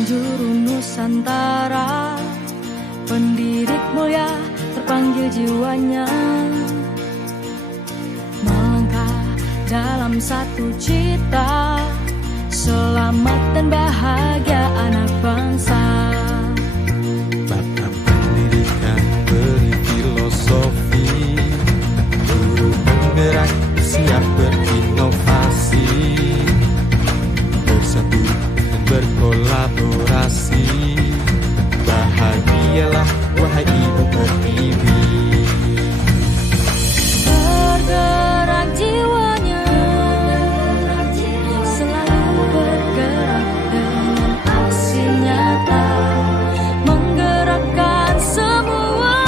penjuru Nusantara, pendidik mulia terpanggil jiwanya, melangkah dalam satu cita, selamat dan bahagia anak bangsa. Bapak pendidikan beri filosofi, guru penggerak siap berinovasi, bersatu dan berkolaborasi. Bahagialah wahai ibu pertiwi. Bergerak jiwanya, selalu bergerak dengan aksi nyata, menggerakkan semua,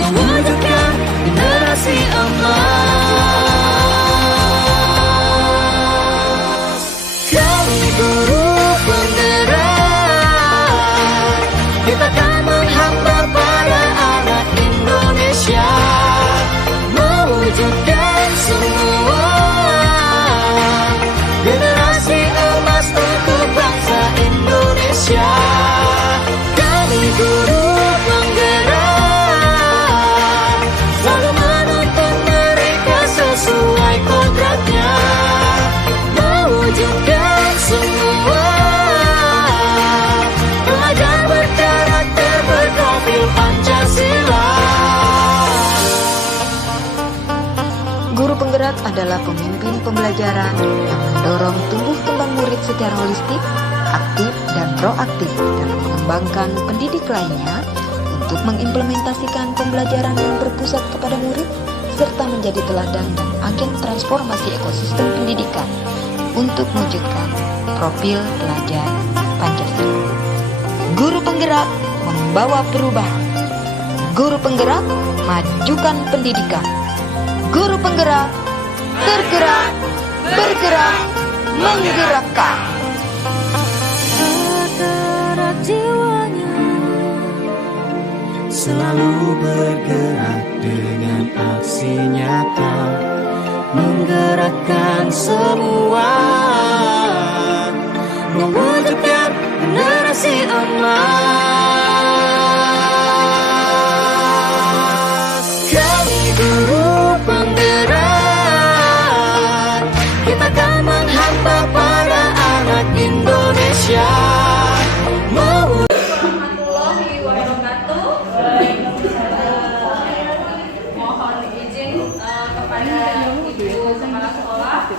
mewujudkan generasi emas. Kami guru penggerak, kita akan menghamba para anak Indonesia, mewujudkan semua generasi emas untuk bangsa Indonesia. Kami guru penggerak, selalu menuntun mereka sesuai kodratnya, mewujudkan semua pelajar berkarakter berprofil Pancasila. Guru penggerak adalah pemimpin pembelajaran yang mendorong tumbuh kembang murid secara holistik, aktif dan proaktif dalam mengembangkan pendidik lainnya untuk mengimplementasikan pembelajaran yang berpusat kepada murid serta menjadi teladan dan agen transformasi ekosistem pendidikan untuk mewujudkan profil pelajar Pancasila. Guru penggerak membawa perubahan. Guru penggerak majukan pendidikan. Guru penggerak bergerak, bergerak, menggerakkan. Bergerak jiwanya, Selalu bergerak dengan aksi nyata, menggerakkan semua, mewujudkan generasi emas. Kami guru penggerak, kita akan menghamba para anak Indonesia, Warahmatullahi wabarakatuh. Mohon izin kepada Ibu Kepala Sekolah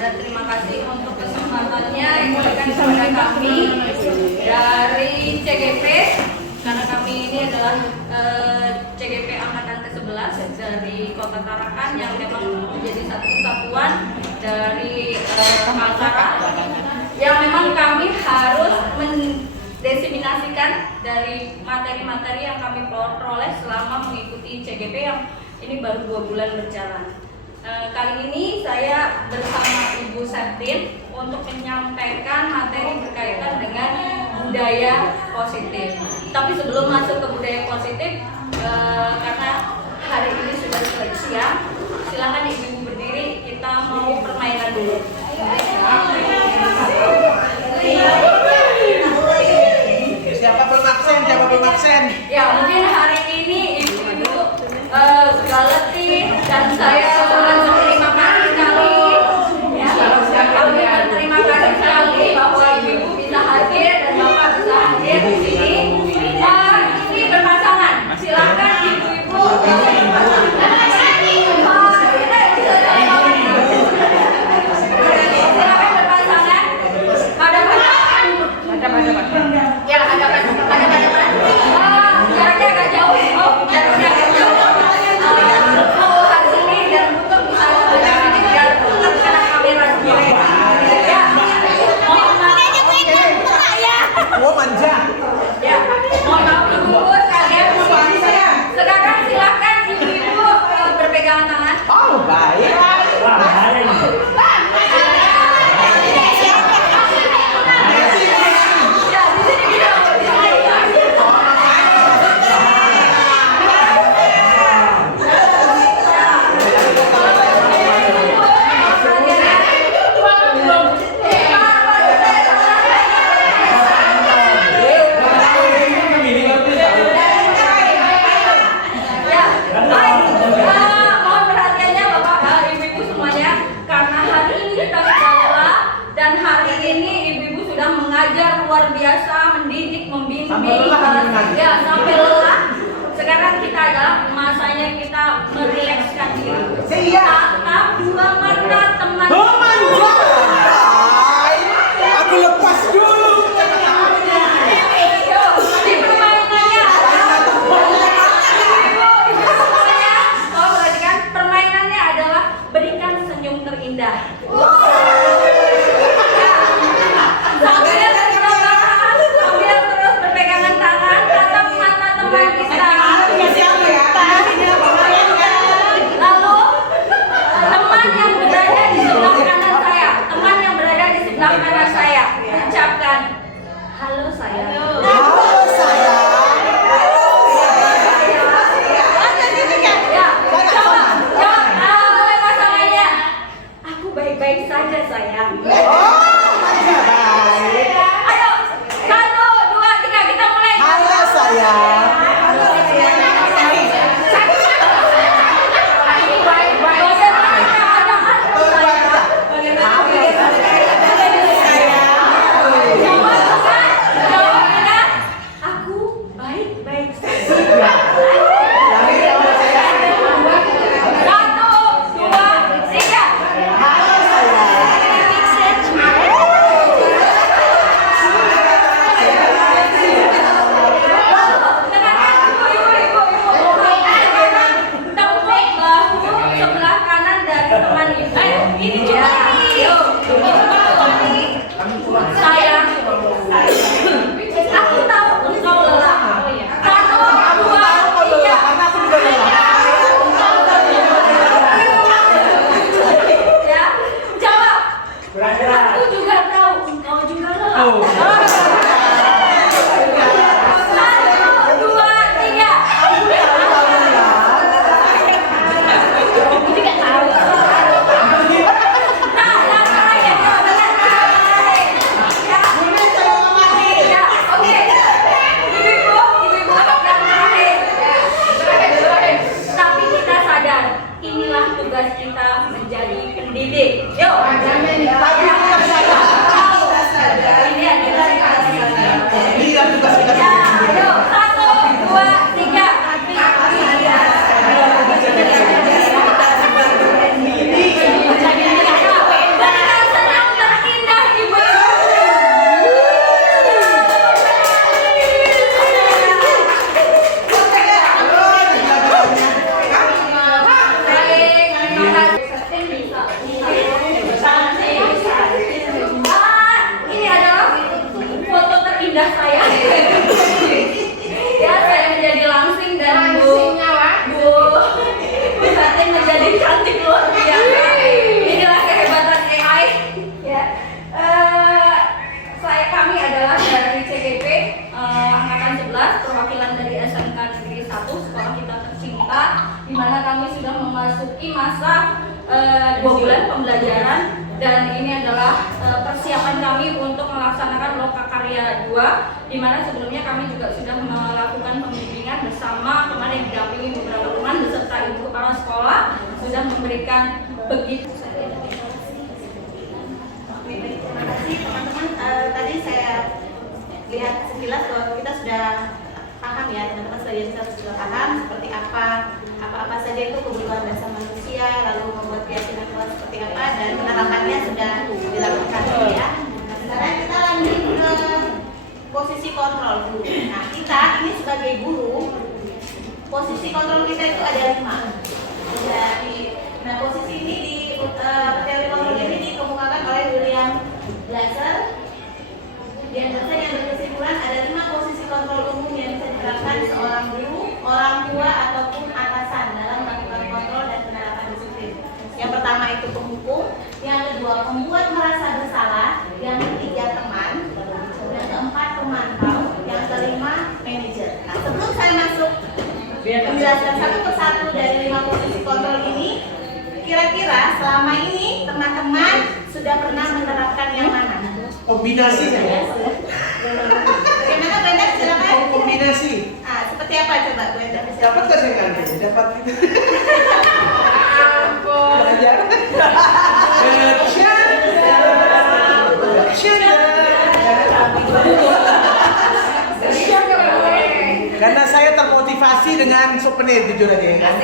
dan terima kasih untuk kesempatannya yang diberikan kepada kami dari CGP, karena kami ini adalah CGP Angkatan ke-11 dari Kota Tarakan yang memang menjadi satu kesatuan dari Kaltara, yang memang kami harus desiminasikan dari materi-materi yang kami peroleh selama mengikuti CGP yang ini baru 2 bulan berjalan. Kali ini saya bersama Ibu Septin untuk menyampaikan materi berkaitan dengan budaya positif. Tapi sebelum masuk ke budaya positif, karena hari ini sudah siang, silakan Ibu berdiri, kita mau permainan dulu. Siapa belum absen? Ya, mungkin hari ini ibu-ibu sudah letih dan saya sangat berterima kasih sekali. Ya, kami berterima kasih sekali bahwa ibu bisa hadir dan bapak bisa hadir di sini. Ini berpasangan. Silakan ibu-ibu. luar biasa, mendidik, membimbing, Sampai lelah kami mengaji. ya sampai lelah. Sekarang kita adalah masanya kita merilekskan diri. Iya. Tatap dua mata teman. Aku lepas dulu. Yuk, di permainannya. Ibu semuanya, perhatikan permainannya adalah berikan senyum terindah. Sambil terus berpegangan tangan, tatap mata teman kita. Lalu teman yang berada di sebelah kanan saya, teman yang berada di sebelah kanan saya, ucapkan halo sayang. Ya, jawab oleh pasangannya. Aku baik-baik saja sayang. Ayo, 1, 2, 3 kita mulai. Halo sayang. Aku baik-baik saja. 1, 2, 3. Tepuk bahu sebelah kanan dari teman ibu. Ini juga nih. Sayang, aku tahu engkau lelah. 1, 2, 3. Karena aku juga lelah. Ya, jawab. Aku juga tahu engkau juga lelah. 1, 2, 3. Nah, yang terakhir, ya, oke. Ibu-ibu, yang terakhir. Tapi kita sadar, inilah tugas kita menjadi pendidik. Yuk. Ini adalah Iya tugas kita. ya, yuk. 1, 2, 3. Berikan senyum terindah ibu. Ini adalah foto terindah saya. Ya, saya menjadi langsing dan Bu Satin menjadi cantik luar biasa. Inilah kehebatan AI. Ya, kami adalah dari CGP angkatan 11, perwakilan dari SMK Negeri 1, sekolah kita tercinta, di mana kami sudah memasuki masa 2 bulan pembelajaran, dan ini adalah persiapan kami untuk melaksanakan Lokakarya 2, di mana sebelumnya kami juga sudah melakukan pembimbingan bersama kemarin didampingi beberapa teman beserta ibu kepala sekolah, sudah memberikan begitu. Terima kasih teman-teman. Tadi saya lihat sekilas bahwa kita sudah paham ya, teman-teman sudah paham seperti apa saja itu kebutuhan dasar manusia, lalu membuat keyakinan kelas seperti apa, dan penerapannya sudah dilakukan ya. Nah, sekarang kita lanjut ke posisi kontrol dulu. Nah, kita ini sebagai guru, posisi kontrol kita itu ada 5. Nah, posisi ini di teori kontrol ini dikemukakan oleh William Glasser. Di antaranya yang berkesimpulan ada 5 posisi kontrol umum yang bisa diterapkan seorang guru, orang tua ataupun atasan dalam melakukan kontrol dan penerapan disiplin. Yang pertama itu penghukum, yang kedua membuat merasa bersalah, yang ketiga teman, yang keempat pemantau, yang kelima manajer. Nah, sebelum saya masuk menjelaskan satu persatu dari 5 posisi kontrol ini, kira-kira selama ini teman-teman sudah pernah menerapkan yang mana? Kombinasi ya. Bagaimana Brenda? Silakan. Kombinasi. Seperti apa coba Brenda? Dapat nggak saya kan? Dapat gitu. Belajar. Action. open air jujur aja ya kan.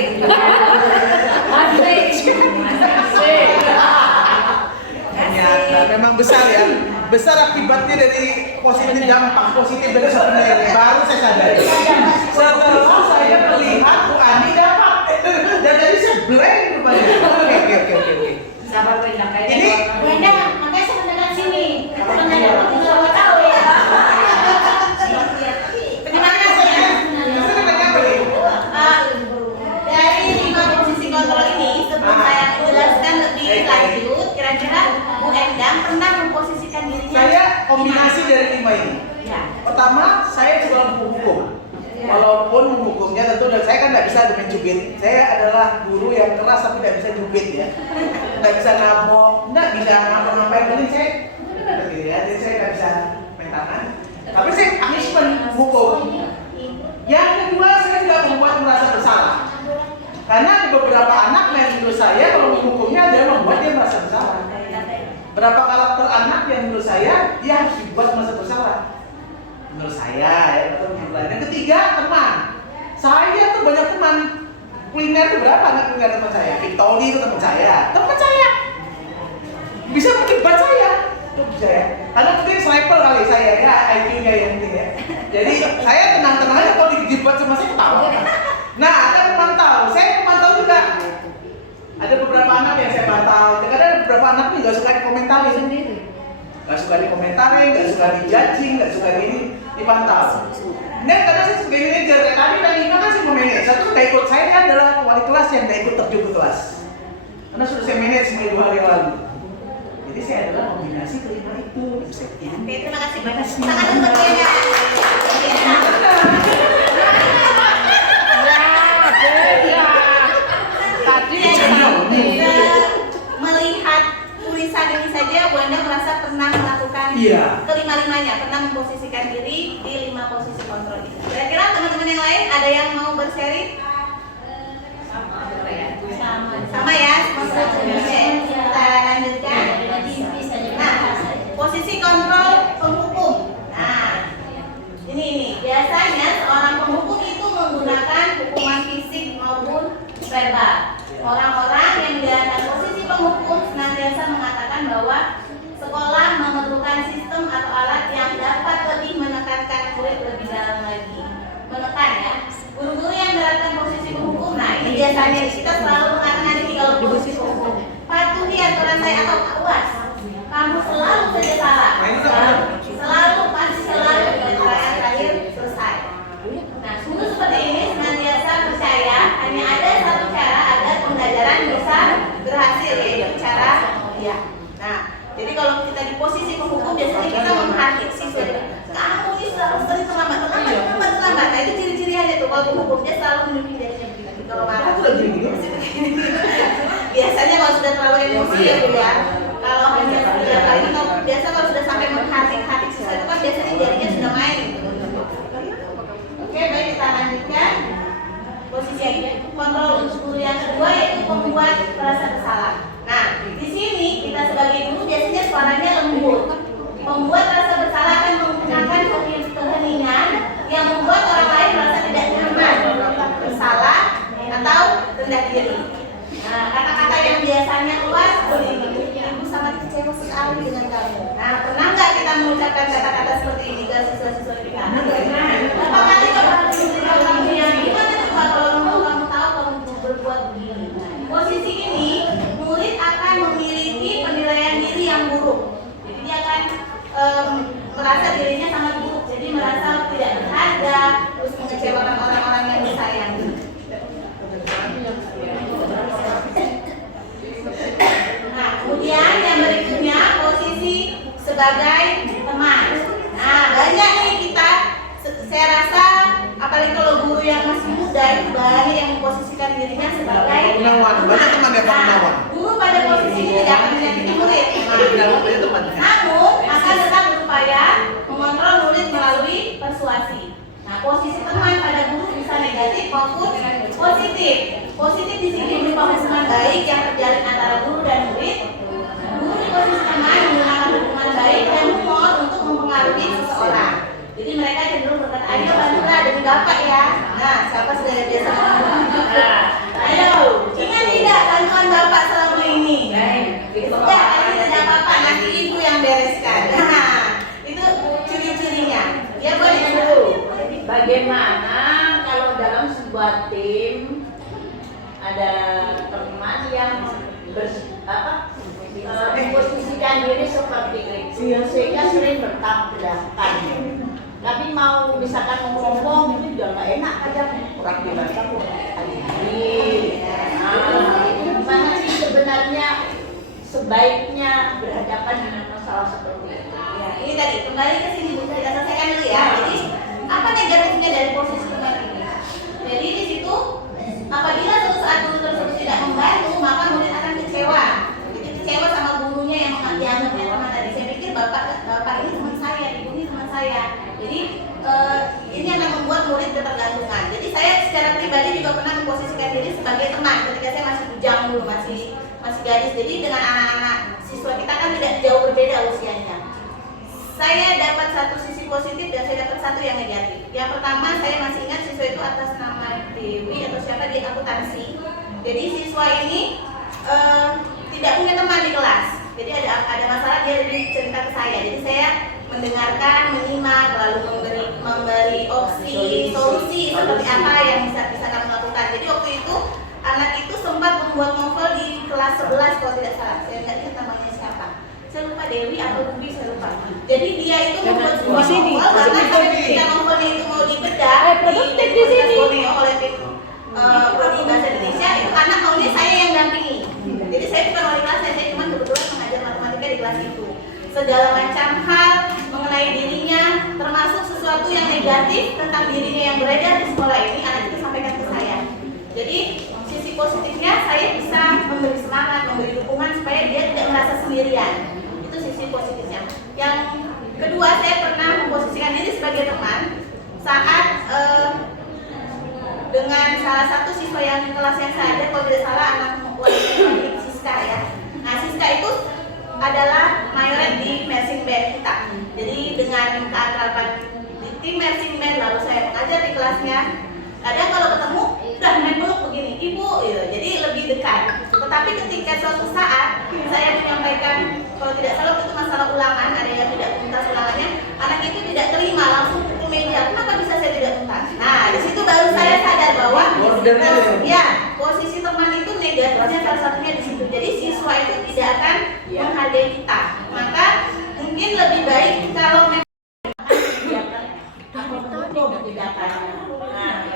Ternyata memang besar ya. Besar akibatnya dari positif, dampak positif dari open air. Baru saya sadar. Setelah saya melihat Bu Ani dapat. Dan tadi saya blank rupanya. Oke. Sabar Bu Endang, Ini Bu Endang, makanya saya mendekat sini. Karena dapat tinggal 2 tahun ya. Terima kasih ya. Dari 5 posisi kontrol ini, sebelum saya menjelaskan lebih lanjut, kira-kira Bu Endang pernah memposisikan dirinya? saya kombinasi dari 5 ini. Ya. Pertama, saya sekolah hukum. Walaupun menghukumnya tentu dan saya kan nggak bisa mencubit. Saya adalah guru yang keras tapi nggak bisa cubit ya. Nggak bisa nabok, nggak bisa ngapa-ngapain. Jadi saya gitu ya. Jadi saya nggak bisa main tangan. Tapi saya punishment hukum. Yang kedua, saya tidak membuat merasa bersalah. Karena ada beberapa anak yang menurut saya kalau menghukumnya adalah membuat dia merasa bersalah. Berapa karakter anak yang menurut saya dia harus dibuat merasa bersalah. Menurut saya ya, yang ketiga teman. Saya tuh banyak teman. Kuliner itu berapa anak kuliner teman saya? Victory itu teman saya. Bisa mendebat saya. Itu bisa ya. Karena mungkin sniper kali saya ya, IQ-nya yang penting ya. Jadi saya tenang-tenang aja kalau didebat sama saya ketawa. Nah, ada pemantau. Saya pemantau juga. Ada beberapa anak yang saya pantau. Kadang ada beberapa anak nih nggak suka dikomentarin sendiri. Nggak suka dikomentarin, nggak suka dijudging, nggak suka dipantau. Dan kadang saya sebagai manajer, kayak tadi kan saya memanage. Satu nggak ikut, saya kan adalah wali kelas yang nggak ikut terjun ke kelas. Karena sudah saya manage mulai 2 hari yang lalu. Jadi saya adalah kombinasi kelima itu. Oke, terima kasih banyak. Sangat berbeda. Melihat tulisan ini saja, Bu Endang merasa pernah melakukan kelima-limanya, pernah memposisikan diri di 5 posisi kontrol ini. Kira-kira teman-teman yang lain ada yang mau bersharing? Sama ya? Oke, kita lanjutkan. Nah, posisi kontrol penghukum. Nah, ini biasanya seorang penghukum itu menggunakan hukuman fisik maupun verbal. Orang-orang yang menjalankan posisi penghukum senantiasa mengatakan bahwa sekolah memerlukan sistem atau alat yang dapat lebih menekankan murid lebih dalam lagi. Menekan ya. Guru-guru yang menerapkan posisi penghukum, nah ini biasanya kita selalu mengatakan ini kalau posisi penghukum. Patuhi aturan saya atau awas. Kamu selalu saja salah. Selalu pasti selalu dengan cara yang terakhir selesai. Nah, guru seperti ini senantiasa percaya hanya ada satu cara agar pembelajaran bisa berhasil, yaitu cara ya. Nah, jadi kalau kita di posisi penghukum biasanya kita memperhatikan siswa. Kamu ini selalu sering terlambat. Nah, itu ciri-ciriannya tuh kalau penghukum dia selalu menunjukin jadinya begini. Kalau marah tuh begini. Biasanya kalau sudah terlalu emosi ya Bu ya. Kalau hanya sudah kali ini, biasa kalau sudah sampai menghati-hati siswa itu kan biasanya jadinya sudah main gitu. Oke, baik kita lanjutkan. Posisi kontrol untuk guru yang kedua yaitu membuat merasa bersalah. Nah, di sini kita sebagai guru biasanya suaranya lembut. Membuat rasa bersalah akan menggunakan keheningan yang membuat orang lain merasa tidak nyaman, bersalah atau rendah diri. Nah, kata-kata yang biasanya keluar seperti ini. Ibu sangat kecewa sekali dengan kamu. Nah, pernah nggak kita mengucapkan kata-kata seperti ini ke siswa-siswa kita? Berapa kali kamu harus memberitahu kamu yang gimana coba kalau kamu tahu kamu berbuat begini? Posisi ini murid akan memiliki penilaian diri yang buruk. Jadi dia akan merasa dirinya sangat buruk. Jadi merasa tidak berharga, terus mengecewakan orang-orang yang disayangi. Nah, kemudian yang berikutnya posisi sebagai teman. Nah, banyak nih kita, saya rasa apalagi kalau guru yang masih muda itu banyak yang memposisikan dirinya sebagai penawan. Banyak teman ya Pak penawan. Guru pada posisi ini tidak akan menyakiti murid. Namun akan tetap berupaya mengontrol murid melalui persuasi. Nah, posisi teman pada guru bisa negatif maupun positif. Positif di sini berupa hubungan baik yang terjalin antara guru dan murid. Guru di posisi teman menggunakan hubungan baik dan humor untuk mempengaruhi seseorang. Jadi mereka cenderung berkata, ayo bantulah demi bapak ya. Nah, siapa sudah biasa bagaimana kalau dalam sebuah tim ada teman yang memposisikan diri seperti itu sehingga sering bertabrakan. Tapi mau misalkan ngomong itu juga nggak enak aja, kurang dibantah itu gimana sih sebenarnya sebaiknya berhadapan dengan masalah seperti itu? Ya, ini tadi kembali ke sini Bu, kita selesaikan dulu ya. Jadi apa negatifnya dari posisi teman ini? Jadi di situ apabila suatu saat guru tersebut tidak membantu, maka murid akan kecewa. Jadi kecewa sama gurunya yang dianggapnya teman tadi. Saya pikir bapak ini teman saya, ibu ini teman saya. Jadi ini akan membuat murid ketergantungan. Jadi saya secara pribadi juga pernah memposisikan diri sebagai teman ketika saya masih bujang dulu, masih gadis. Jadi dengan anak-anak siswa kita kan tidak jauh berbeda usianya. Saya dapat satu sisi positif dan saya dapat satu yang negatif. Yang pertama, saya masih ingat siswa itu atas nama Dewi atau siapa di akuntansi. Jadi siswa ini tidak punya teman di kelas. Jadi ada masalah, dia lebih cerita ke saya. Jadi saya mendengarkan, menyimak, lalu memberi opsi, solusi seperti apa yang bisa kami lakukan. Jadi waktu itu anak itu sempat membuat novel di kelas 11 kalau tidak salah. Saya nggak ingat namanya siapa. Saya lupa, Dewi atau Ruby, saya lupa. Jadi dia itu membuat sebuah novel karena ketika novelnya itu mau dibedah di sini oleh tim prodi bahasa Indonesia, itu anak maunya saya yang dampingi. Jadi saya bukan wali kelas, saya cuma kebetulan mengajar matematika di kelas itu. Segala macam hal mengenai dirinya, termasuk sesuatu yang negatif tentang dirinya yang beredar di sekolah ini, anak itu sampaikan ke saya. Jadi sisi positifnya saya bisa memberi semangat, memberi dukungan supaya dia tidak merasa sendirian. Itu sisi positifnya. Yang kedua, saya pernah memposisikan diri sebagai teman saat dengan salah satu siswa yang di kelas yang saya ada, kalau tidak salah anak Siska ya. Nah, Siska itu adalah mayoret di marching band kita. Jadi dengan keakraban di tim marching band, lalu saya mengajar di kelasnya. Kadang kalau ketemu, udah main peluk begini, ibu, gitu. Jadi lebih dekat. Tetapi ketika suatu saat saya menyampaikan, kalau tidak salah itu masalah ulangan, ada yang tidak tuntas ulangannya, anak itu tidak terima, langsung pukul meja. Kenapa bisa saya tidak tuntas? Nah, di situ baru saya sadar bahwa ya posisi teman itu negatifnya salah satunya di situ. Jadi siswa itu tidak akan menghargai kita. Maka mungkin lebih baik kalau masalah kami.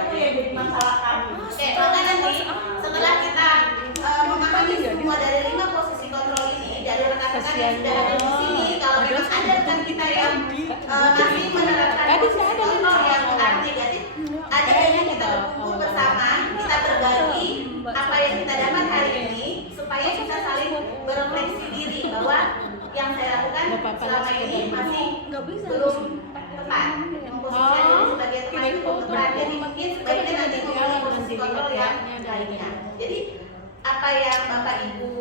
Oke, maka nanti setelah kita memahami semua dari 5 posisi kontrol ini, dari rekan-rekan yang sudah ada di sini, kalau memang ada rekan kita yang masih menerapkan posisi kontrol yang arah negatif, ada baiknya kita berkumpul bersama, kita berbagi apa yang kita dapat hari ini, supaya kita saling berefleksi diri bahwa yang saya lakukan selama ini masih belum tepat. Memposisikan diri sebagai teman itu belum tepat. Jadi mungkin sebaiknya nanti memilih posisi kontrol yang lainnya. Jadi apa yang Bapak Ibu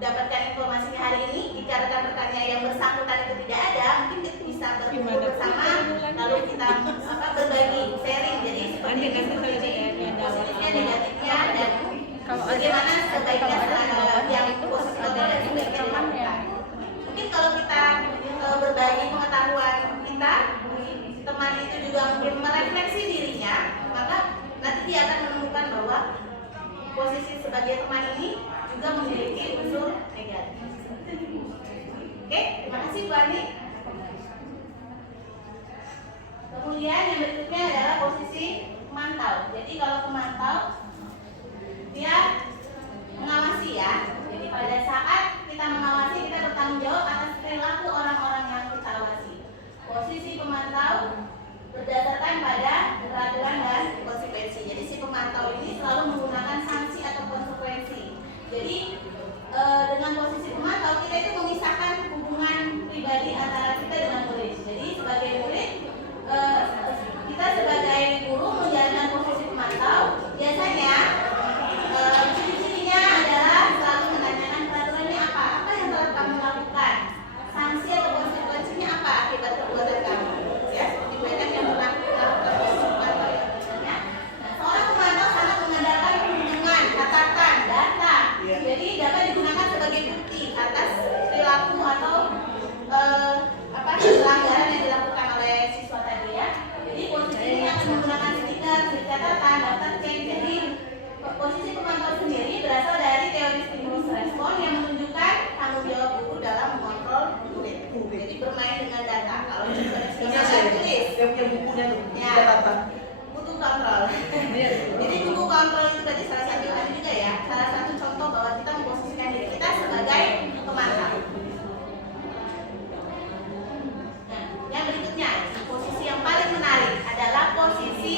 dapatkan informasinya hari ini, jika rekan-rekannya yang bersangkutan itu tidak ada, mungkin kita bisa berkumpul bersama, lalu kita berbagi sharing. Jadi seperti ini positifnya, negatifnya, dan bagaimana sebaiknya yang posisi kontrol yang sebaiknya dilakukan. Mungkin kalau kita berbagi pengetahuan kita, teman itu juga mungkin merefleksi dirinya, maka nanti dia akan menemukan bahwa posisi sebagai teman ini juga memiliki unsur negatif. Oke, terima kasih Bu Ani. Kemudian yang berikutnya adalah posisi pemantau. Jadi kalau pemantau, dia mengawasi ya. Jadi pada saat kita mengawasi, kita bertanggung jawab atas perilaku orang-orang yang kita awasi. Posisi pemantau berdasarkan pada peraturan dan konsekuensi. Jadi si pemantau ini selalu menggunakan sanksi atau konsekuensi. Jadi dengan posisi pemantau kita itu memisahkan hubungan pribadi antara kita dengan murid. Jadi sebagai murid, kita sebagai guru menjalankan posisi pemantau. Biasanya ciri-cirinya adalah selalu menanyakan peraturannya apa yang telah kamu lakukan, sanksi atau konsekuensinya apa akibat perbuatan kamu. Ya, seperti banyak yang pernah melakukan posisi pemantau ya. Nah, seorang pemantau sangat mengandalkan perhitungan, catatan, data. Jadi data digunakan sebagai bukti atas perilaku atau dia punya bukunya tuh. Ya. Kita tata. Butuh kontrol. Jadi buku kontrol itu tadi salah satu tadi juga ya, salah satu contoh bahwa kita memposisikan diri kita sebagai pemantau. Nah, yang berikutnya, posisi yang paling menarik adalah posisi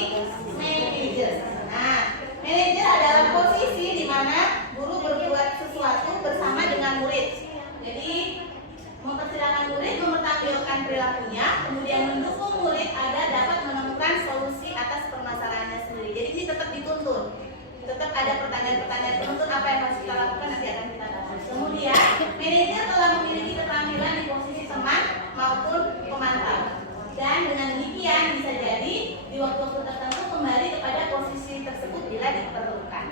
manajer. Nah, manajer adalah posisi di mana guru berbuat sesuatu bersama dengan murid. Jadi mempersilahkan murid mempertanggungjawabkan perilakunya, kemudian mendukung murid agar dapat menemukan solusi atas permasalahannya sendiri. Jadi ini tetap dituntun, tetap ada pertanyaan-pertanyaan penuntun apa yang harus kita lakukan nanti akan kita bahas. Kemudian manajer telah memiliki keterampilan di posisi teman maupun pemantau. Dan dengan demikian bisa jadi di waktu-waktu tertentu kembali kepada posisi tersebut bila diperlukan.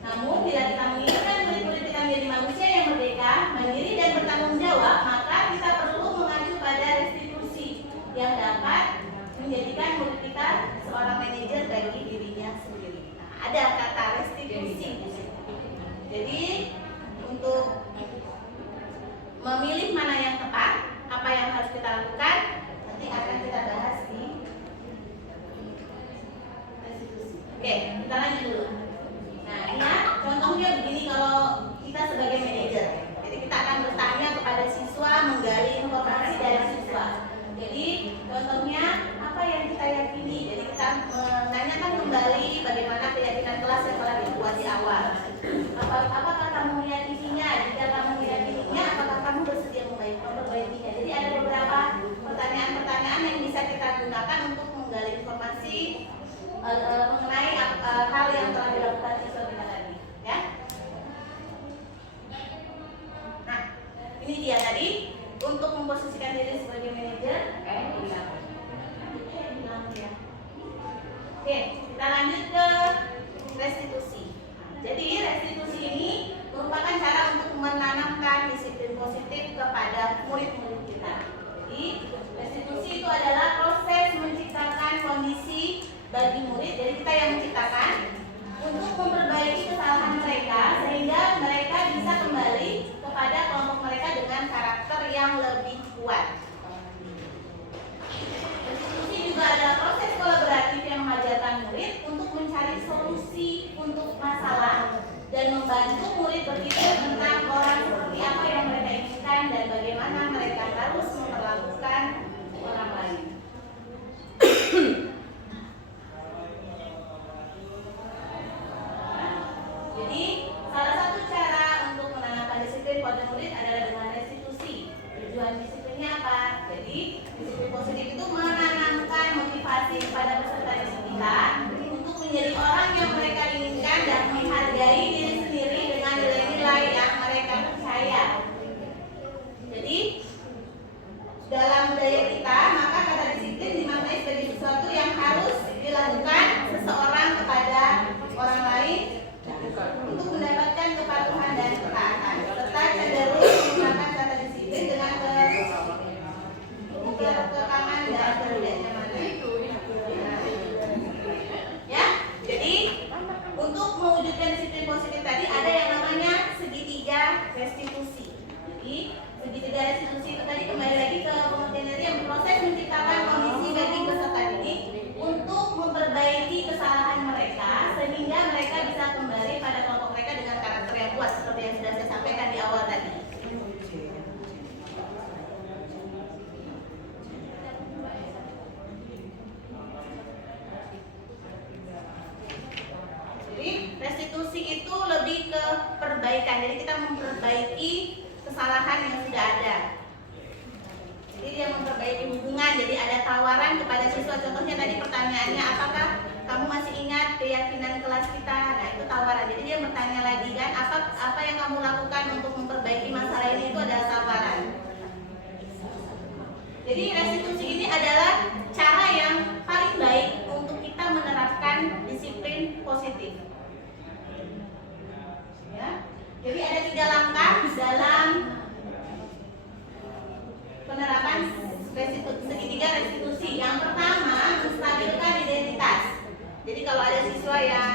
Namun bila kita menginginkan murid-murid kita menjadi manusia yang merdeka, mandiri dan bertanggung jawab, maka kita perlu mengacu pada restitusi yang dapat menjadikan murid kita seorang manajer bagi dirinya sendiri. Nah, ada kata restitusi di situ. Jadi untuk memilih mana yang tepat, apa yang harus kita lakukan, nanti akan kita bahas di restitusi. Oke, kita lanjut dulu. Nah, ini contohnya begini kalau kita sebagai manajer. Jadi kita akan bertanya kepada siswa, menggali informasi dari siswa. Jadi contohnya apa yang kita yakini. Jadi kita menanyakan kembali bagaimana keyakinan kelas yang telah dibuat di awal. Apakah kamu meyakininya? Jika kamu meyakininya, apakah kamu bersedia memperbaikinya? Jadi ada beberapa pertanyaan-pertanyaan yang bisa kita gunakan untuk menggali informasi mengenai hal yang telah dilakukan siswa kita tadi, ya. Nah, ini dia tadi untuk memposisikan diri sebagai manajer. Oke, kita lanjut ke restitusi. Jadi restitusi ini merupakan cara untuk menanamkan disiplin positif kepada murid-murid kita. Jadi restitusi itu adalah proses menciptakan kondisi bagi murid, jadi kita yang menciptakan untuk memperbaiki kesalahan mereka sehingga mereka bisa kembali kepada kelompok mereka dengan karakter yang lebih kuat. Restitusi juga adalah proses kolaboratif yang mengajarkan murid untuk mencari solusi untuk masalah dan membantu murid berpikir tentang orang seperti apa yang mereka inginkan dan bagaimana mereka harus memperlakukan orang lain. Jadi, salah satu cara untuk menanamkan disiplin pada murid adalah dengan restitusi. Tujuan disiplinnya apa? Jadi, disiplin positif itu menanamkan motivasi kepada peserta didik kita untuk menjadi orang yang mereka inginkan dan menghargai diri sendiri dengan nilai-nilai yang mereka percaya. Jadi, dalam budaya kita, maka kata disiplin dimaknai sebagai sesuatu yang harus dilakukan seseorang kepada orang lain untuk mendapatkan kepatuhan dan ketaatan, serta cenderung menggunakan kata disiplin dengan kekangan dan ketidaknyamanan. Ya, jadi untuk mewujudkan disiplin positif tadi ada yang namanya segitiga restitusi. Jadi segitiga restitusi itu tadi kembali lagi ke pengertian tadi yang berproses menciptakan kondisi bagi peserta didik untuk memperbaiki kesalahan mereka sehingga mereka bisa kembali pada kelompok mereka dengan karakter yang kuat seperti yang sudah saya sampaikan di awal tadi. Jadi restitusi itu lebih ke perbaikan. Jadi kita memperbaiki kesalahan yang sudah ada. Jadi dia memperbaiki hubungan. Jadi ada tawaran kepada siswa. Contohnya tadi pertanyaannya, apakah kamu masih ingat keyakinan kelas kita? Nah itu tawaran. Jadi dia bertanya lagi kan, apa yang kamu lakukan untuk memperbaiki masalah ini, itu adalah tawaran. Jadi restitusi ini adalah cara yang paling baik untuk kita menerapkan disiplin positif. Ya. Jadi ada 3 langkah dalam penerapan segitiga restitusi. Yang pertama, menstabilkan identitas. Jadi kalau ada siswa yang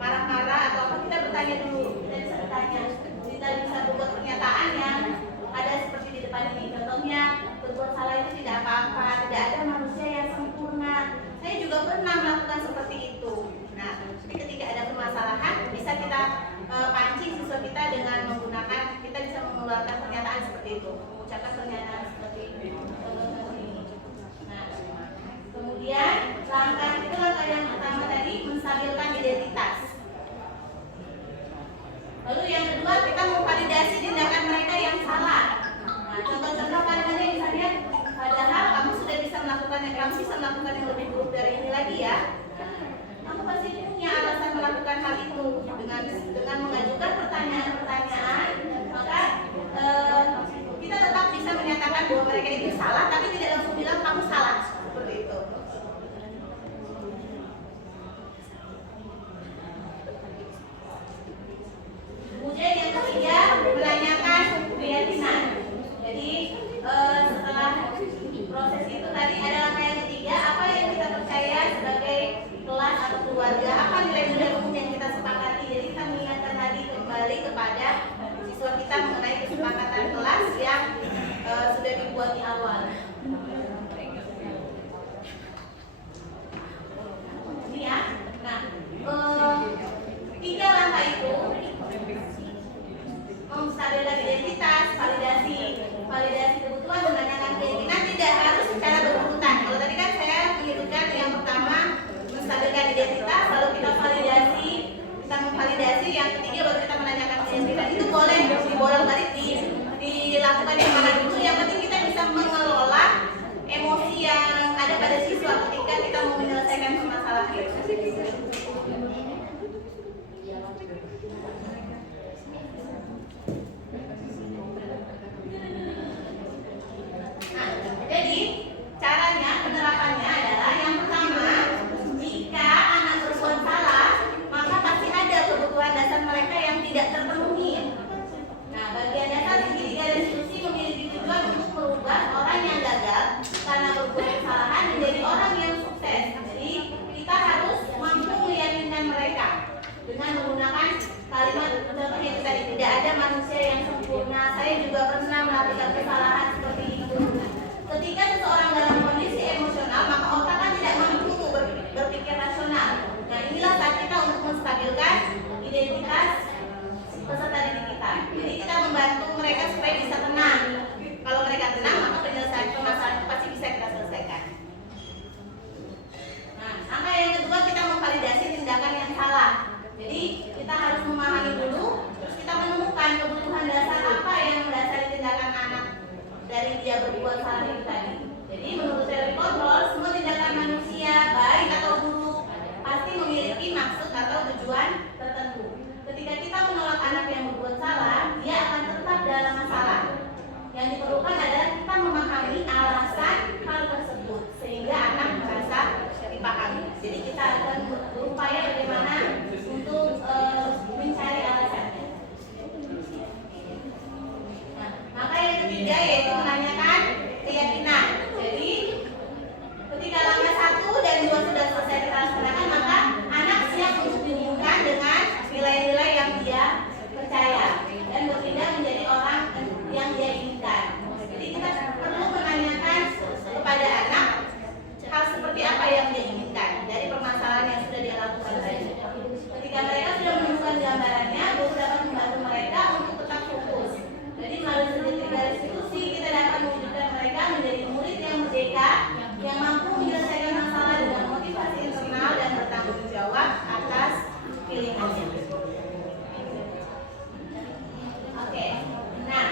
marah-marah atau apa, kita bertanya dulu. Kita bisa bertanya, kita bisa membuat pernyataan yang ada mereka itu salah, tapi tidak langsung bilang kamu salah, seperti itu. Kemudian yang ketiga, menanyakan keyakinan. Jadi setelah proses itu tadi ada langkah yang ketiga, apa yang kita percaya sebagai kelas atau keluarga, apa nilai-nilai umum yang kita sepakati. Jadi kita mengingatkan tadi kembali kepada siswa kita mengenai kesepakatan kelas yang sudah dibuat di awal. Ini ya. Nah, tiga langkah itu menstabilkan identitas, validasi kebutuhan, menanyakan keinginan tidak harus secara berurutan. Kalau tadi kan saya menyebutkan yang pertama menstabilkan identitas, lalu kita memvalidasi, yang ketiga baru kita menanyakan keinginan. Itu boleh dibolak-balik dilakukan yang mana dulu. Yang penting kita bisa mengelola emosi yang ada pada siswa ketika kita mau menyelesaikan permasalahan itu. Jadi caranya, penerapannya adalah yang pertama, jika anak berbuat salah, maka pasti ada kebutuhan dasar mereka yang tidak terpenuhi. Nah, bagian dasar segitiga diskusi memiliki tujuan untuk merubah orang yang gagal karena berbuat kesalahan menjadi orang yang sukses. Jadi kita harus mampu meyakinkan mereka dengan menggunakan kalimat contohnya itu tadi, tidak ada manusia yang sempurna. Saya juga pernah melakukan kesalahan seperti itu. Ketika seseorang dalam kondisi emosional, maka otak kan tidak mampu berpikir rasional. Nah, inilah saat kita untuk menstabilkan identitas peserta didik kita. Jadi kita membantu mereka supaya bisa tenang. Kalau mereka tenang, maka penyelesaian permasalahan itu pasti bisa kita selesaikan. Nah, langkah yang kedua, kita memvalidasi tindakan yang salah. Jadi kita harus memahami dulu, terus kita menemukan kebutuhan dasar apa yang mendasari tindakan anak dari dia berbuat salah itu tadi. Jadi menurut teori kontrol, semua tindakan manusia baik atau buruk pasti memiliki maksud atau tujuan tertentu. Ketika kita menolak anak yang berbuat salah, dia akan tetap dalam masalah. Yang diperlukan adalah kita memahami alasan hal tersebut sehingga anak merasa dipahami. Jadi kita akan berupaya bagaimana untuk mencari alasannya. Nah, maka yang ketiga yaitu menanyakan keyakinan. Jadi ketika langkah 1 dan 2 sudah selesai kita laksanakan, maka anak siap untuk diumumkan dengan nilai-nilai yang dia percaya dan bertindak menjadi orang yang dia inginkan. Jadi kita perlu menanyakan kepada anak hal seperti apa yang dia inginkan dari permasalahan yang sudah dia lakukan tadi. Ketika mereka sudah menemukan gambarannya, guru dapat membantu mereka untuk tetap fokus. Jadi melalui segitiga diskusi kita dapat mewujudkan mereka menjadi murid yang merdeka, yang mampu menyelesaikan masalah dengan motivasi internal dan bertanggung jawab atas pilihannya. Oke, nah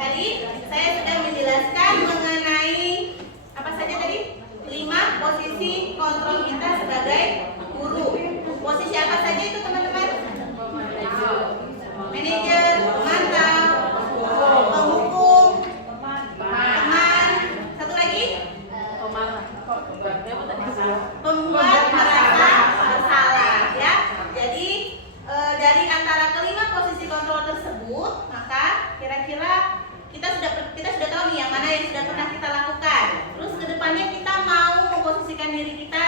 tadi saya sudah menjelaskan mengenai apa saja tadi? 5 posisi kontrol kita sebagai guru. Posisi apa saja itu teman-teman? Manajer, pemantau, penghukum, teman, satu lagi? Pembuat merasa bersalah, ya. Jadi dari antara kelima posisi kontrol tersebut, maka kira-kira kita sudah tahu nih yang mana yang sudah pernah kita lakukan. Terus kedepannya kita mau memposisikan diri kita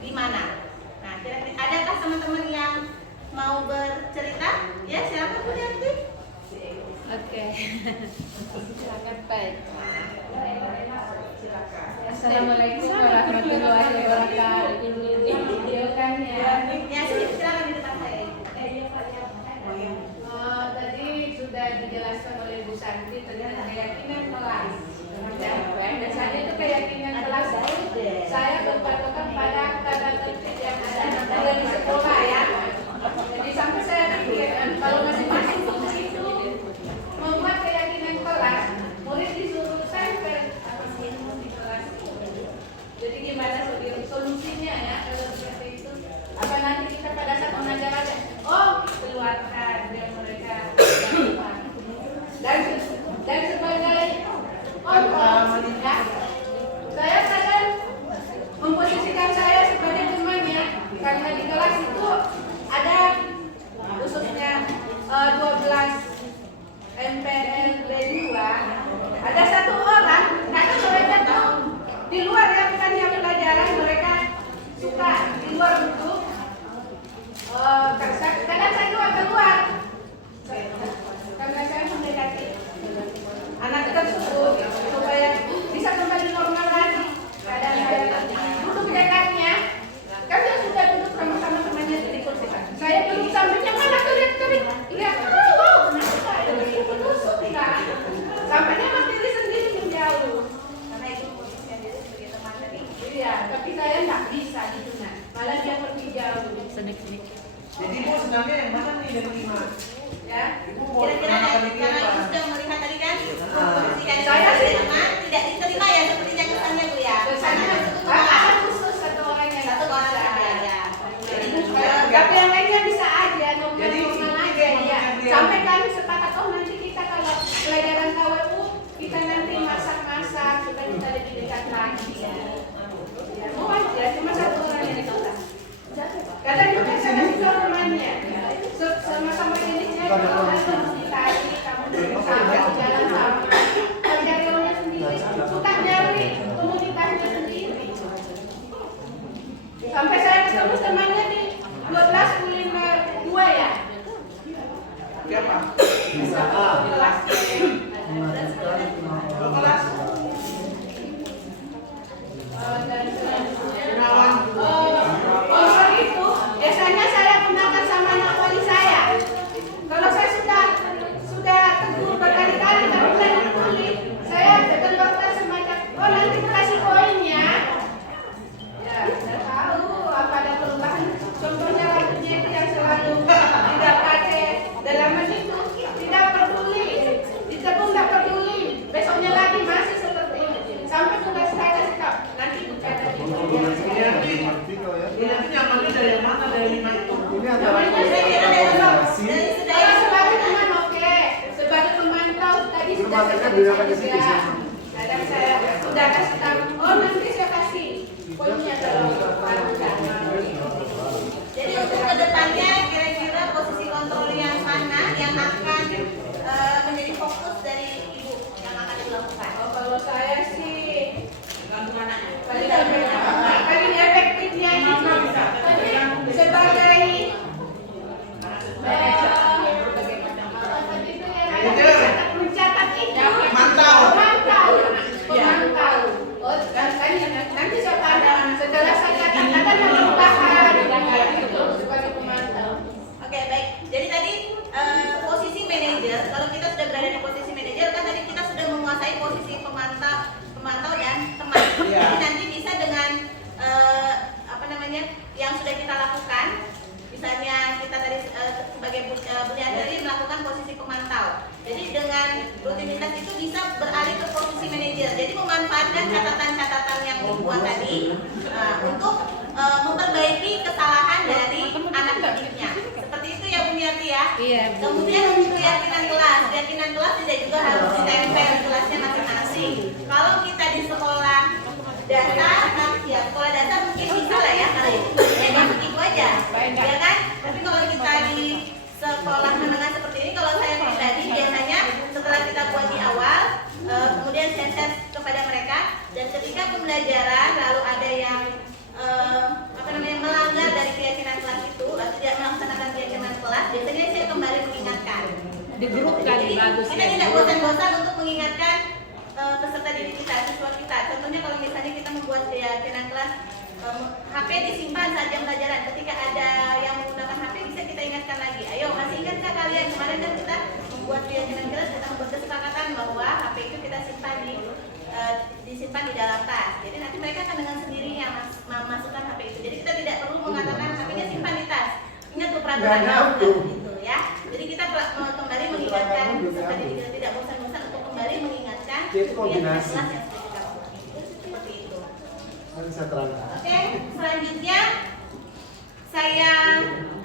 di mana? Nah, kira-kira adakah teman-teman yang mau bercerita? Ya, silakan Bu Yanti. Oke. Silakan Pak. Assalamualaikum warahmatullahi wabarakatuh. Video kan ya. Ya, silakan di depan saya. Tadi sudah dijelaskan oleh Bu Santi tentang keyakinan kelas. Dan saya itu keyakinan kelas saya berpatokan pada tata tertib yang ada di sekolah ya. Jadi sampai saya pikir kalau masing-masing guru itu membuat keyakinan kelas, murid disuruh tempel apa sih di kelas. lebih dekat lagi ya. Ya, mau aja, cuma satu orang yang dekat. Kadang juga saya kasih tahu temannya, sama-sama jenisnya kalau harus dicari, kamu sampai jalan sama, cari orangnya sendiri, suka nyari komunitasnya sendiri. Sampai saya ketemu temannya di 12 kuliner 2 ya. Siapa? Kelas. Kelas. Soal itu, biasanya saya gunakan sama anak wali saya. Kalau saya sudah tegur berkali-kali tapi saya tidak peduli, saya keluarkan semacam, oh nanti kasih koinnya. Ya, saya tahu apa ada perubahan. Contohnya lagunya itu yang selalu tidak pakai dalaman itu, tidak peduli, ditebung tidak peduli. Besoknya lagi masih seperti itu. Sampai tugas saya kasih tahu, nanti bukan dari Ini nyamannya dari mana? Dari 5 itu? namanya saya kira dari sebagai teman oke, sebagai pemantau tadi sudah saya kasih juga. Kadang saya sudah kasih tahu, oh nanti saya kasih poinnya kalau Jadi untuk kedepannya kira-kira posisi kontrol yang mana yang akan menjadi fokus dari ibu yang akan dilakukan? Oh, kalau saya sih paling efektifnya ini sebagai mencatat itu Mantau. pemantau. Oh, nanti saya tanya setelah saya katakan ada perubahan gitu sebagai pemantau. Oke, baik. Jadi tadi posisi manajer, kalau kita sudah berada di posisi manajer kan tadi kita sudah menguasai posisi pemantau dan teman. Iya. Jadi nanti bisa dengan yang sudah kita lakukan. Misalnya kita tadi sebagai Bunian tadi melakukan posisi pemantau. Jadi dengan rutinitas itu bisa beralih ke posisi manajer. Jadi memanfaatkan catatan-catatan yang dibuat tadi untuk memperbaiki kesalahan dari anak didiknya. Seperti itu ya Buniarti ya. Iya. Kemudian untuk keyakinan kelas tidak juga harus ditempel di kelasnya masing-masing. Kalau kita di sekolah dasar, ya sekolah dasar mungkin bisa lah ya, karena itu bagiannya begitu aja, ya kan? Tapi kalau kita di sekolah menengah seperti ini, kalau saya pribadi biasanya setelah kita buat di awal, kemudian saya share kepada mereka, dan ketika pembelajaran lalu ada yang melanggar dari keyakinan kelas itu, atau tidak melaksanakan keyakinan kelas, biasanya saya kembali mengingatkan. Di grup kan Jadi bagus kita tidak bosan-bosan untuk mengingatkan peserta didik kita, siswa kita. Contohnya kalau misalnya kita membuat keyakinan kelas, HP disimpan saat jam pelajaran. Ketika ada yang menggunakan HP bisa kita ingatkan lagi. Ayo, masih ingat nggak kalian kemarin kan kita membuat keyakinan kelas, kita membuat kesepakatan bahwa HP itu kita simpan disimpan di dalam tas. Jadi nanti mereka akan dengan sendirinya memasukkan HP itu. Jadi kita tidak perlu mengatakan HP-nya simpan di tas. Ingat tuh peraturan gitu ya. Jadi kita kembali mengingatkan peserta didik kita, tidak bosan-bosan untuk kembali mengingatkan keyakinan kelas yang sudah kita lakukan. Seperti itu. Oke, selanjutnya saya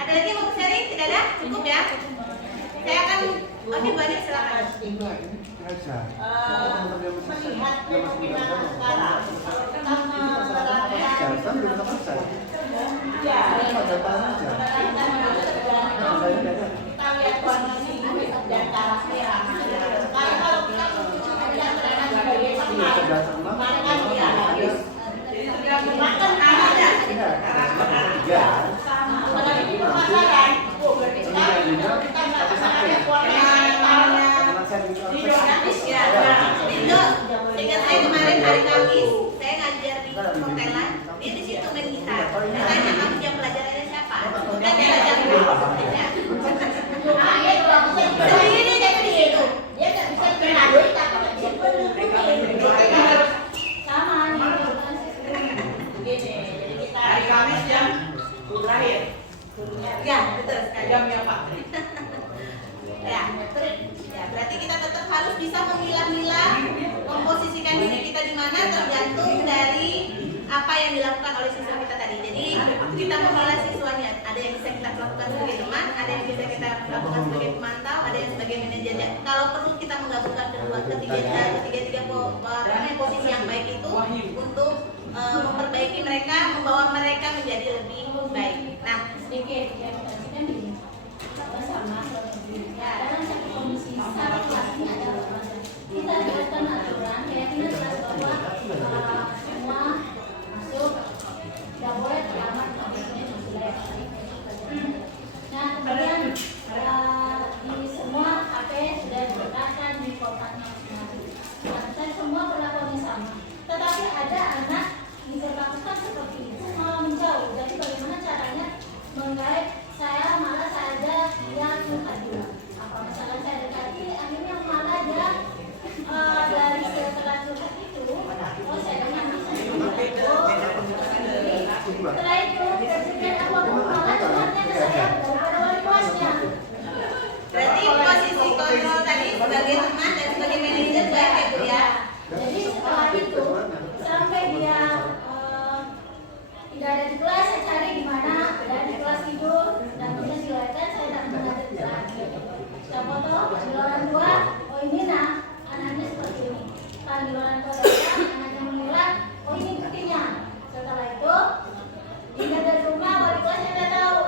ada lagi yang mau sharing? Tidak ada? Cukup ya? Saya akan oke Bu Adik silakan. Melihat fenomena sekarang, kalau kita menerapkan ya, kita lihat kondisi dan karakter anak. Karena kalau kita melihat mereka sebagai teman, maka dia harus menggunakan anaknya. Kalau ini pemasaran, berarti sekarang kita melaksanakan Dinamis ya. Itu ingat saya kemarin hari Kamis saya ngajar di hotelan, dia di situ main gitar. Saya tanya kamu jam pelajarannya siapa? Kan dia belajar sendiri jadi di situ. dia nggak bisa beradu, tapi nggak bisa beradu. Sama Gini, jadi kita Hari Kamis jam terakhir. ya betul sekali. Jamnya Pak. Ya, berarti kita tetap harus bisa memilah-milah, memposisikan diri kita di mana tergantung dari apa yang dilakukan oleh siswa kita tadi. Jadi kita memilah siswanya. Ada yang bisa kita lakukan sebagai teman, ada yang bisa kita lakukan sebagai pemantau, ada yang sebagai manajer. Kalau perlu kita menggabungkan ketiga posisi yang baik itu untuk memperbaiki mereka, membawa mereka menjadi lebih baik. Nah, sedikit ya, kan gini bersama ya, dalam satu kondisi satu kelas ini ada kita buatkan aturan keyakinan kelas bahwa semua masuk, tidak boleh terlambat masuknya nah kemudian di semua HP sudah diletakkan di kotaknya masing-masing. Nah, semua perlakuannya sama, tetapi ada anak diperlakukan seperti itu malah menjauh. Jadi bagaimana caranya mengait saya malah saja yang mengadu apa masalah saya dekati, akhirnya malah dia dari setelah curhat itu saya dengan setelah itu presiden apa malah curhatnya ke saya daripada wali kelasnya. berarti posisi kontrol tadi sebagai teman dan sebagai manajer baik ya Bu ya. Jadi setelah itu sampai dia tidak ada di kelas, saya cari di mana, ada di kelas tidur, dan kemudian silakan saya dan mengajar di sana. Saya foto, panggil orang tua, oh ini nah, anaknya seperti ini. Panggil orang tua saya, anaknya mengira, oh ini buktinya. Setelah itu, hingga dari rumah, wali kelasnya tidak tahu.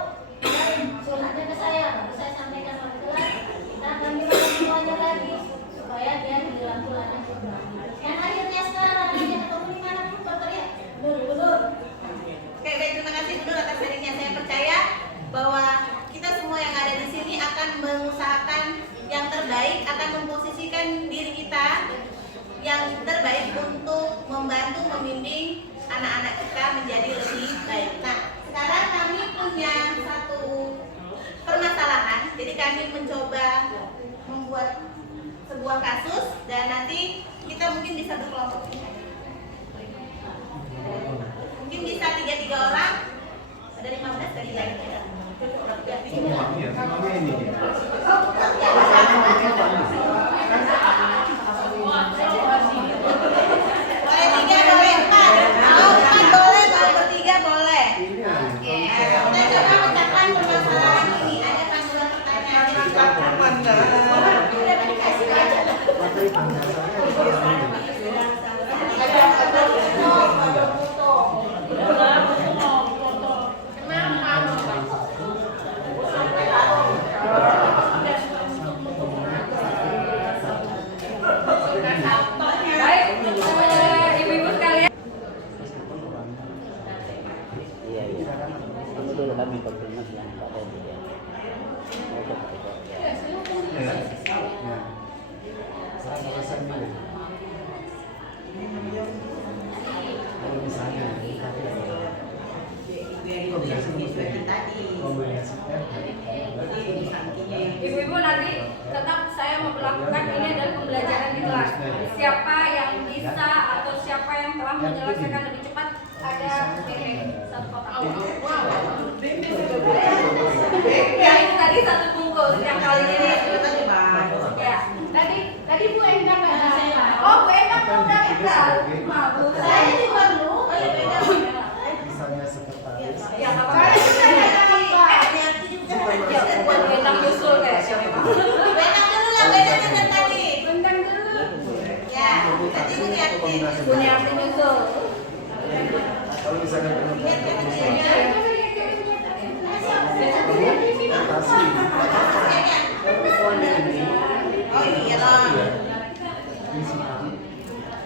Suratnya ke saya, baru saya sampaikan wali kelas, kita panggil orang tuanya lagi, supaya dia dirangkulannya juga. Dan akhirnya sekarang anaknya ketemu dimanapun berteriak, betul. Oke, baik, terima kasih Bu Nur atas sharingnya. Saya percaya bahwa kita semua yang ada di sini akan mengusahakan yang terbaik, akan memposisikan diri kita yang terbaik untuk membantu membimbing anak-anak kita menjadi lebih baik. Nah, sekarang kami punya satu permasalahan. Jadi kami mencoba membuat sebuah kasus dan nanti kita mungkin bisa berkelompok. Mungkin bisa 3 orang, ada 15 dari lagi. Boleh 3, boleh 4. Mau 4 boleh, mau bertiga boleh. Kita coba pecahkan permasalahan ini. Ada panduan pertanyaan. Ibu-ibu sekalian. Iya. Tunggu dulu kami konfirmasi yang Pak Teddy ya. Kalau misalnya Ibu-ibu nanti tetap saya memperlakukan ini adalah pembelajaran di kelas. Siapa yang bisa atau siapa yang telah menyelesaikan lebih cepat ada satu kotak. Yang tadi satu bungkus, yang kali ini ya. Tadi Bu Endang nggak ada. Oh, Bu Endang udah kita. Maaf, Saya juga dulu, misalnya sekretaris ya apa? Buat Bu Endang nyusul kayak siapa? Benang dulu lah, benang yang tadi. Endang dulu. Ya, nanti Bu Niati. Bu Niati nyusul. kalau misalnya Oh iya loh.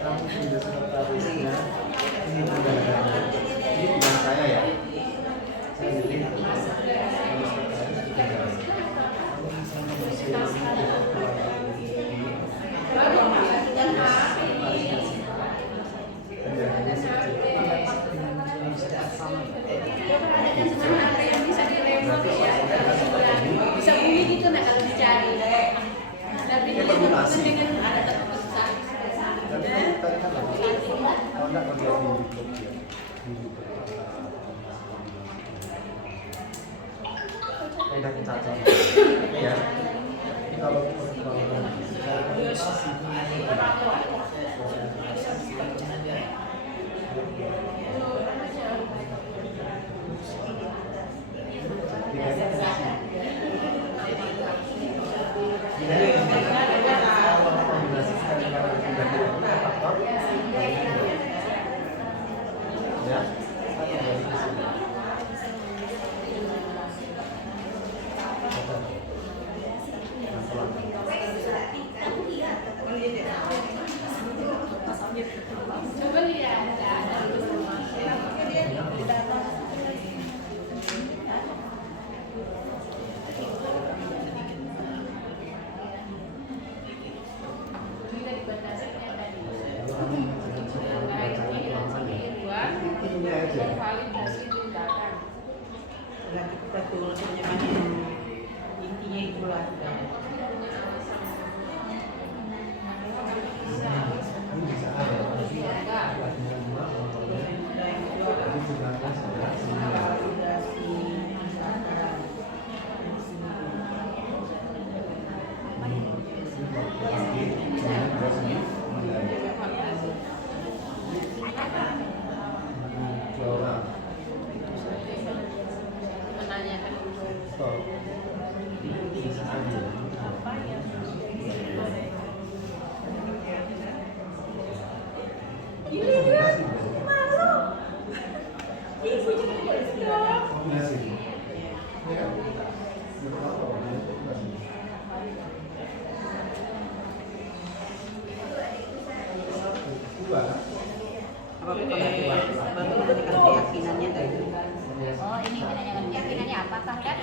kamu punya sekretarisnya ini undangannya ini bukan saya ya saya jadi kalau sekretaris undangan kalau misalnya masih undangannya Bisa bunyi gitu nah kalau dicari. Tapi dengan ada keputusan. dan tadi kan kalau enggak kalau dia di kayak kita ya kalau Coba lihat ada. Validasi tindakan. Betul, intinya itulah. Oh, ini keyakinannya apakah kan?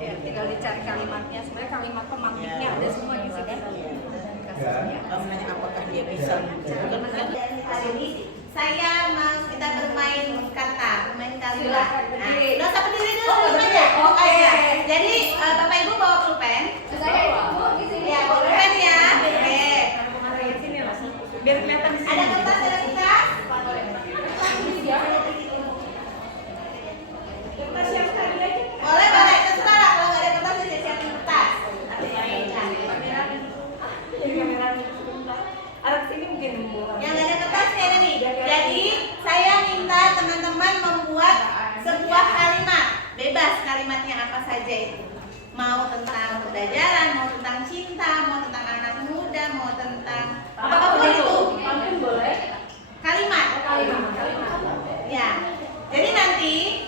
Ya, tinggal dicari kalimatnya. Sebenarnya kalimat pemantiknya ada semua di sini kan? Namanya apakah dia bisa Hari ini saya mau kita bermain kata, bermain kalimat. Nah, nggak usah berdiri dulu, aja. Oke. Jadi Bapak Ibu bawa pulpen. Saya ibu di sini. Ya, pulpen ya. Oke. biar kelihatan di Ada kertas, ada kertas. Boleh, boleh. Terserah lah. Kalau nggak ada kertas, saya siapin kertas. Yang nggak ada kertas kayak nih. Jadi saya minta teman-teman membuat sebuah kalimat. Bebas kalimatnya apa saja itu. Mau tentang pembelajaran, mau tentang cinta, mau tentang anak muda, mau tentang apapun itu. Boleh. Kalimat. Ya. Jadi nanti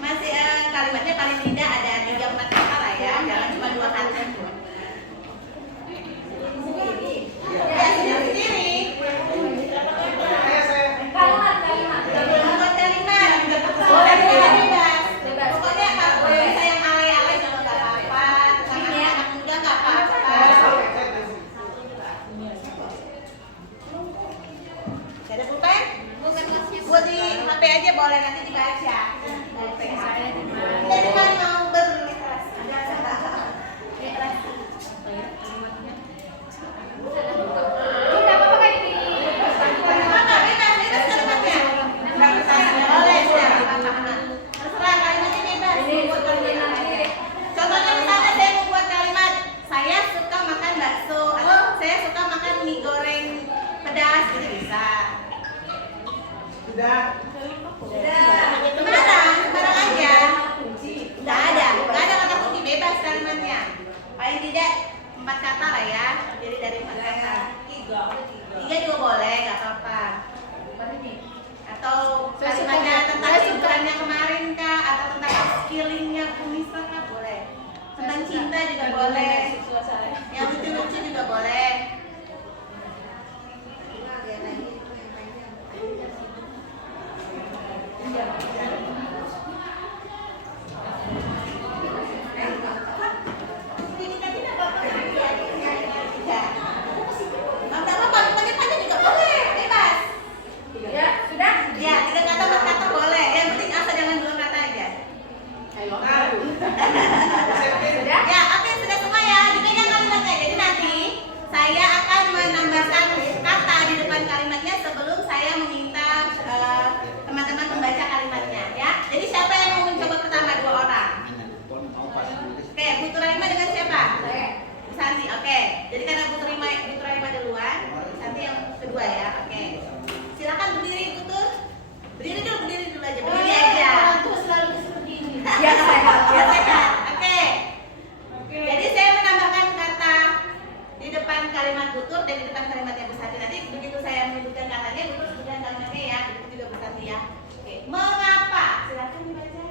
masih kalimatnya paling tidak ada 3-4 kata lah ya, jangan cuma 2 kata. Ya, sendiri. Kalimat. Membuat kalimat. Boleh bebas. Pokoknya kalau bisa yang alay-alay juga nggak apa-apa. Tentang anak muda nggak apa-apa. Ada pulpen? Buat di HP aja boleh, nanti dibaca. Dari mana mau berliterasi? Tidak apa-apa kayak ini. Bebas kalimatnya. Boleh, terserah kalimatnya bebas. Contohnya misalnya saya membuat kalimat, saya suka makan bakso atau saya suka makan mie goreng pedas, gitu bisa. Sudah. Sembarang aja. Nggak ada kata kunci, bebas kalimatnya. Paling tidak 4 kata lah ya. Jadi dari 4 kata. 3 juga boleh, nggak apa-apa. Atau kalimatnya tentang liburannya kemarin kah, atau tentang skillingnya Kumisa kah, boleh. Tentang cinta juga boleh. Yang lucu-lucu juga boleh. Jadi karena Bu Raima duluan, nanti yang kedua ya. Oke. Silakan berdiri Putur. Berdiri dulu aja. Berdiri aja. Tuh selalu seperti ini. Ya sehat. Oke. Jadi saya menambahkan kata di depan kalimat Putur dan di depan kalimatnya Bu Santi. Nanti begitu saya menyebutkan katanya, Putur sebutkan kalimatnya ya. Begitu juga Bu Santi ya. Oke. Mengapa? Silakan dibaca.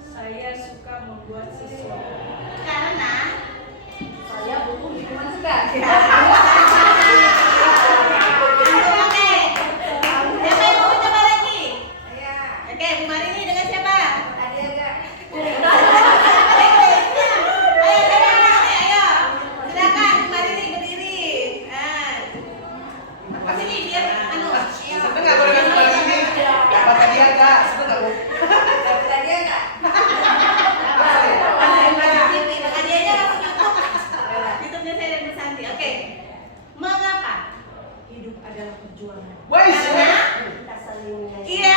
Saya suka membuat sesuatu. Karena Saya buku minuman segar. Pas ini biar anu. Seneng nggak boleh kasih barang ini? Dapat hadiah nggak? Seneng nggak Bu? Dapat hadiah nggak? Hadiahnya langsung YouTube. YouTube-nya saya dan Bu Santi. Oke. Mengapa hidup adalah perjuangan? Wais. Karena kita saling iya.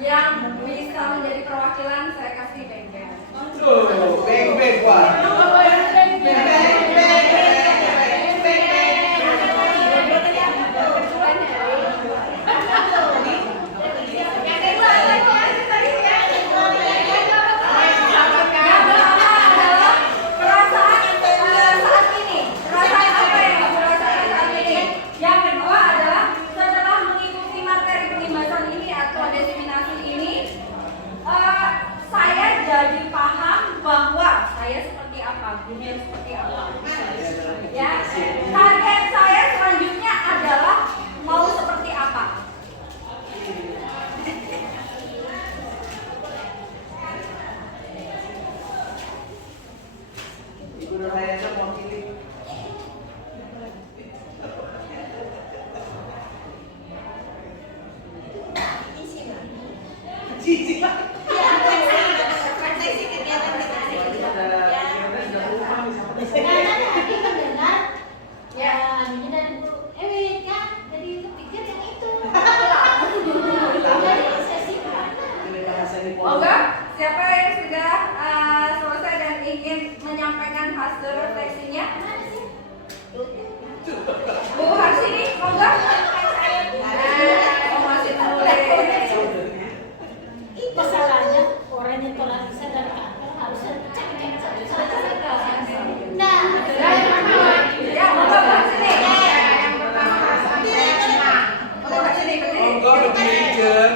Yang bisa menjadi perwakilan saya kasih beng-beng. Tuh, beng-beng Pak. Dunia seperti apa? Ya, target saya selanjutnya adalah mau seperti apa? Ibu Nur Hayati mau pilih. Cici. Moga siapa yang sudah selesai dan ingin menyampaikan hasil refleksinya? Bu Harsini, moga. Oh, masih menulis. Masalahnya orang yang telah bisa dari kantor harusnya cek. Nah, ya, moga Bu Harsini. Yang pertama Bu Harsini berdiri. Monggo berdiri Jen.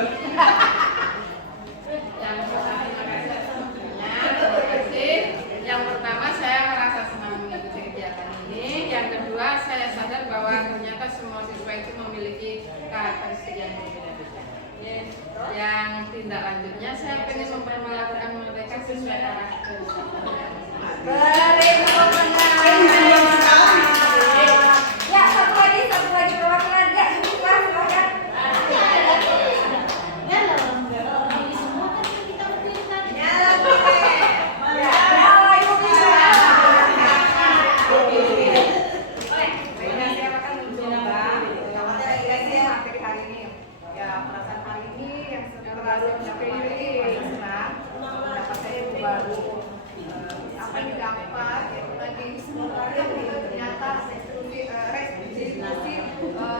Yang pertama saya merasa senang mengikuti kegiatan ini. Yang kedua saya sadar bahwa ternyata semua siswa itu memiliki karakteristik yang berbeda-beda. Yang tindak lanjutnya saya ingin memperlakukan mereka sesuai karakter. Beri tepuk tangan. Ya, satu lagi perwakilan ya, silakan.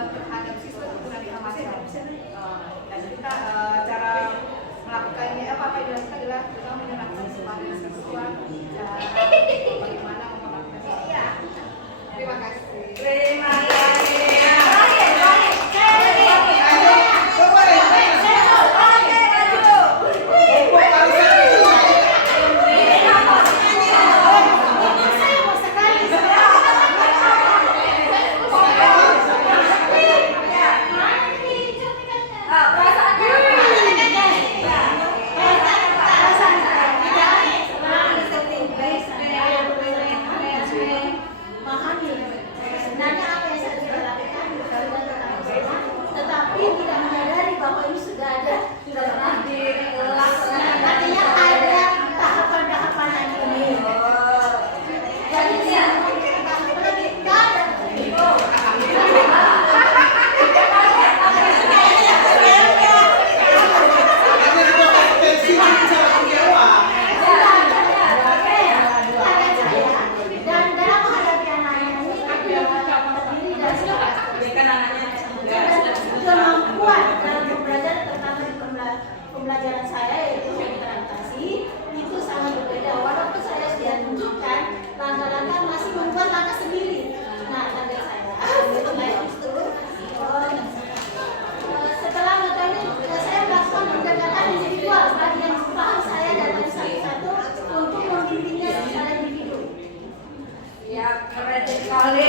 Terhadap siswa penggunaan informasi dan kita cara melakukannya apa yang dilakukan adalah kita menyerahkan kepada siswa bagaimana melakukannya. Terima kasih. Terima kasih. pembelajaran saya yaitu meditasi itu sangat berbeda. Walaupun saya sudah tunjukkan langkah-langkah masih membuat langkah sendiri. Nah, target saya itu naik instruktur. Setelah mengetahui saya melakukan pendekatan individual bagi yang paham saya datang satu-satu untuk membimbingnya secara individu. Ya, keren sekali.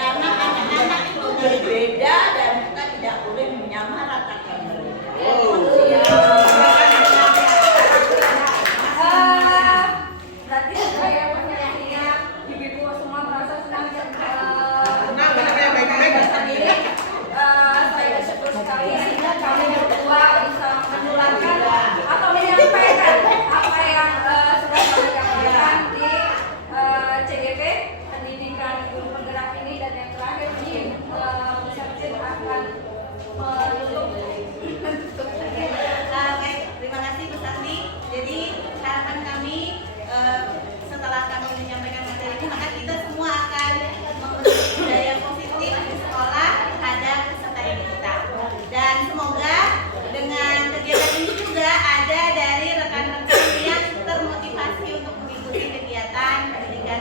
Karena anak-anak itu berbeda dan kita tidak boleh menyamaratakan mereka. Berarti saya percaya ibu-ibu semua merasa senang dan saya bersyukur sekali kami berdua bisa menularkan atau menyampaikan apa yang sudah kami sampaikan di CGP pendidikan guru penggerak ini, dan yang terakhir di Musafir akan menutup. Baik, terima kasih Bu Sakti. Jadi harapan kami setelah kami menyampaikan materi ini, maka kita semua akan membentuk budaya positif di sekolah terhadap peserta didik kita. Dan semoga dengan kegiatan ini juga ada dari rekan-rekan yang termotivasi untuk mengikuti kegiatan pendidikan.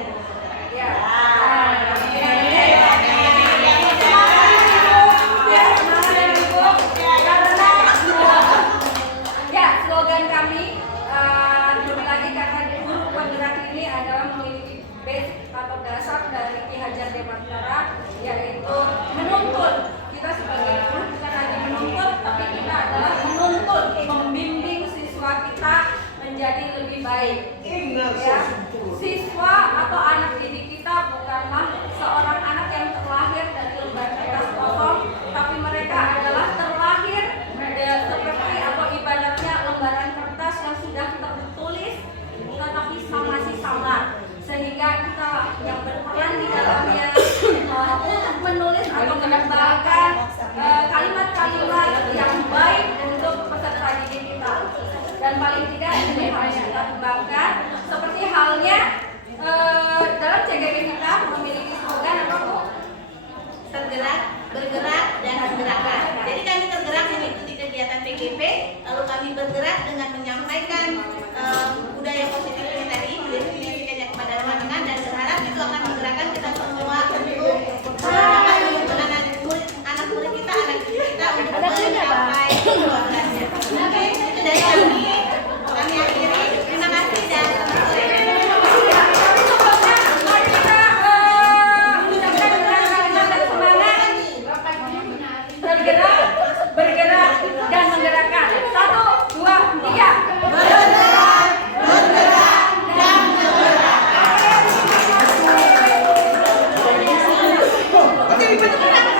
Ya, slogan kami lebih lagi karena guru penggerak ini adalah memiliki basic atau dasar dari Ki Hajar Dewantara, yaitu menuntun. Kita sebagai guru bukan hanya menuntut, tapi kita adalah menuntun, membimbing siswa kita menjadi lebih baik. Ya, siswa atau anak didik kita bukanlah seorang anak yang terlahir dari lembar kertas kosong, tapi mereka adalah terlahir seperti atau ibaratnya lembaran kertas yang sudah tertulis tetapi masih samar, sehingga kita yang berperan di dalamnya untuk menulis atau menambahkan kalimat-kalimat yang baik untuk peserta didik kita. Dan paling tidak ini harus kita kembangkan, seperti halnya dalam CGP kita memiliki slogan apa Bu? Tergerak, bergerak, dan menggerakkan. Jadi kami tergerak mengikuti kegiatan PGP, lalu kami bergerak dengan menyampaikan budaya positif ini tadi, mendistribusikannya kepada teman-teman, dan berharap itu akan menggerakkan kita semua untuk anak murid kita, anak didik kita untuk mencapai tujuannya. Oke, itu dari kami akhiri. Terima kasih dan bergerak, bergerak, dan menggerakkan. 1, 2, 3. Bergerak, bergerak, dan bergerak. Oke, bergerak.